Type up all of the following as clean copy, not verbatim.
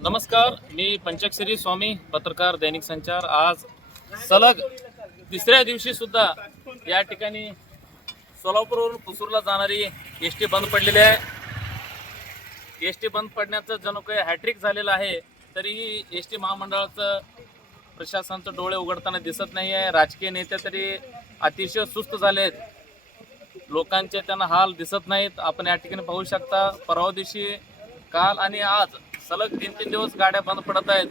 नमस्कार, मी पंचाक्षरी स्वामी, पत्रकार, दैनिक संचार। आज सलग तिसऱ्या दिवशी सुद्धा या ठिकाणी सोलापूरवरून पुसूरला जाणारी एसटी बंद पडलेली आहे। एसटी बंद पडण्याचं जणू काही हॅट्रिक झालेलं आहे, तरीही एसटी महामंडळाचं प्रशासनाचं डोळे उघडताना दिसत नाही आहे। राजकीय नेते तरी अतिशय सुस्त झाले आहेत, लोकांचे त्यांना हाल दिसत नाहीत। आपण या ठिकाणी पाहू शकता, परवा दिवशी, काल आणि आज सलग 3-3 दिवस गाड्या बंद पडत आहेत।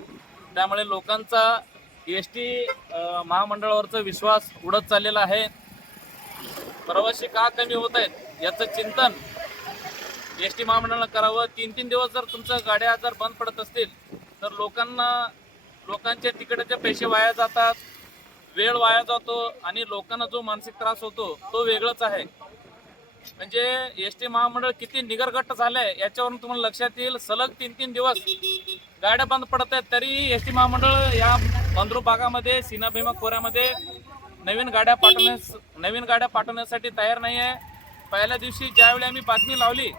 त्यामुळे लोकांचा एसटी महामंडळावरचा विश्वास उडत चाललेला आहे। प्रवासी का कमी होत आहेत याचं चिंतन एसटी महामंडळानं करावं। 3-3 दिवस जर तुमच्या गाड्या जर बंद पडत असतील तर लोकांचे तिकिटाचे पैसे वाया जातात, वेळ वाया जातो आणि लोकांना जो मानसिक त्रास होतो तो वेगळाच आहे। म्हणजे एसटी महामंडळ किती निगरगट्ट झालंय याच्यावरून तुम्हाला लक्षात येईल। सलग 3-3 दिवस गाड्या बंद पडत आहेत, तरी एसटी महामंडळ या मंद्रू भागामध्ये, सीना भीमा खोऱ्यामध्ये नवीन गाड्या पाठवण्यासाठी तयार नाही आहे। पहिल्या दिवशी ज्यावेळी आम्ही बातमी लावली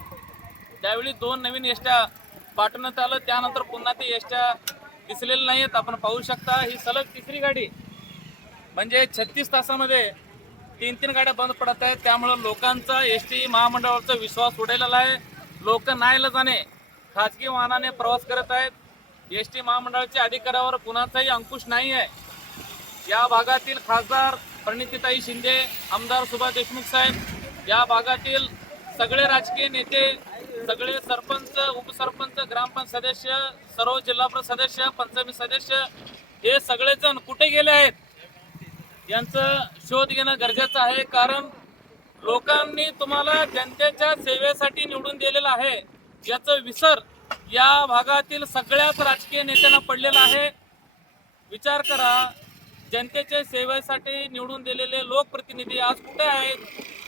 त्यावेळी 2 नवीन एसट्या पाठवण्यात आलं, त्यानंतर पुन्हा ते एसट्या दिसलेल्या नाहीत। आपण पाहू शकता, ही सलग तिसरी गाडी, म्हणजे 36 तासामध्ये 3-3 गाड्या बंद पडत आहेत। त्यामुळे लोकांचा एसटी महामंडळावरचा विश्वास उडालेला आहे। लोक नाईलाजाने खाजगी वाहनाने प्रवास करत आहेत। एसटी महामंडळाच्या अधिकाऱ्यावर कुणाचाही अंकुश नाही आहे। या भागातील खासदार प्रणितीताई शिंदे, आमदार सुभाष देशमुख साहेब, या भागातील सगळे राजकीय नेते, सगळे सरपंच, उपसरपंच, ग्रामपंचायत सदस्य, सर्व जिल्हा सदस्य, पंचायत सदस्य, हे सगळेजण कुठे गेले आहेत यांचं शोध घेणं गरजेचं आहे। कारण लोकांनी तुम्हाला जनतेच्या सेवेसाठी निवडून दिलेलं आहे, याचं विसर या भागातील सगळ्याच राजकीय नेत्यांना पडलेला आहे। विचार करा, जनतेच्या सेवेसाठी निवडून दिलेले लोकप्रतिनिधी आज कुठे आहेत?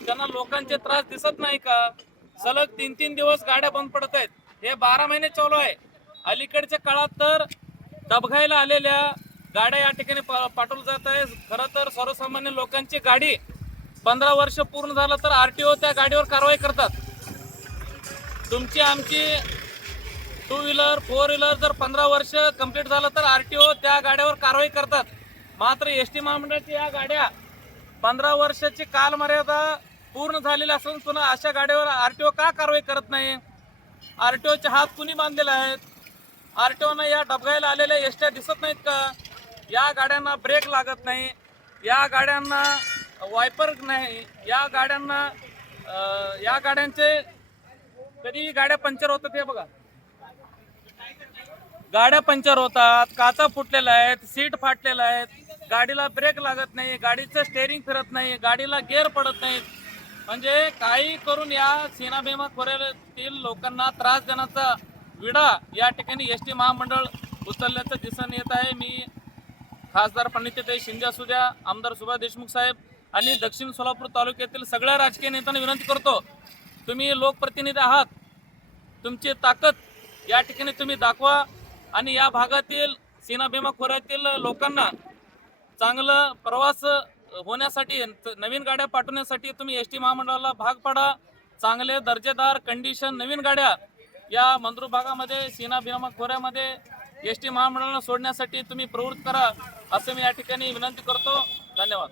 त्यांना लोकांचे त्रास दिसत नाही का? सलग 3-3 दिवस गाड्या बंद पडत आहेत, हे 12 महिने चालू आहे। अलीकडच्या काळात तर डबघाईला आलेल्या गाड्या या ठिकाणी पाठवल्या जात आहे। खरं तर सर्वसामान्य लोकांची गाडी 15 वर्ष पूर्ण झालं तर आरटीओ त्या गाडीवर कारवाई करतात। तुमची आमची 2 व्हीलर 4 व्हीलर जर 15 वर्ष कंप्लीट झालं तर आरटीओ त्या गाड्यावर कारवाई करतात। मात्र एसटी महामंडळाच्या या गाड्या 15 वर्षाची कालमर्यादा पूर्ण झालेली असून पुन्हा अशा गाड्यावर आरटीओ का कारवाई करत नाही? आरटीओचे हात कुणी बांधलेले आहेत? आरटीओनं या डबघाईला आलेल्या एसट्या दिसत नाहीत का? या गाड्यांना ब्रेक लागत नाही, या गाड्यांना वायपर नाही, या गाड्यांचे कधी गाड्या पंक्चर होतात हे बघा, गाड्या पंक्चर होतात, काचा फुटलेल्या आहेत, सीट फाटलेल्या आहेत, गाडीला ब्रेक लागत नाही, गाडीचं स्टेअरिंग फिरत नाही, गाडीला गिअर पडत नाहीत। म्हणजे काही करून या सीना भीमा खोऱ्यातील लोकांना त्रास देण्याचा विडा या ठिकाणी एसटी महामंडळ उचलल्याचं दिसून येत आहे। मी खासदार प्रणितीताई शिंदे असू द्या, आमदार सुभाष देशमुख साहेब आणि दक्षिण सोलापूर तालुक्यातील सगळ्या राजकीय नेत्यांना विनंती करतो, तुम्ही लोकप्रतिनिधी आहात, तुमची ताकद या ठिकाणी तुम्ही दाखवा आणि या भागातील सीना भीमा खोऱ्यातील लोकांना चांगलं प्रवास होण्यासाठी, नवीन गाड्या पाठवण्यासाठी तुम्ही एसटी महामंडळाला भाग पाडा। चांगले दर्जेदार कंडिशन नवीन गाड्या या मंद्रू भागामध्ये, सीना भीमा खोऱ्यामध्ये एसटी महामंडळाला सोडण्यासाठी तुम्ही प्रवृत्त करा, असं मी या ठिकाणी विनंती करतो। धन्यवाद।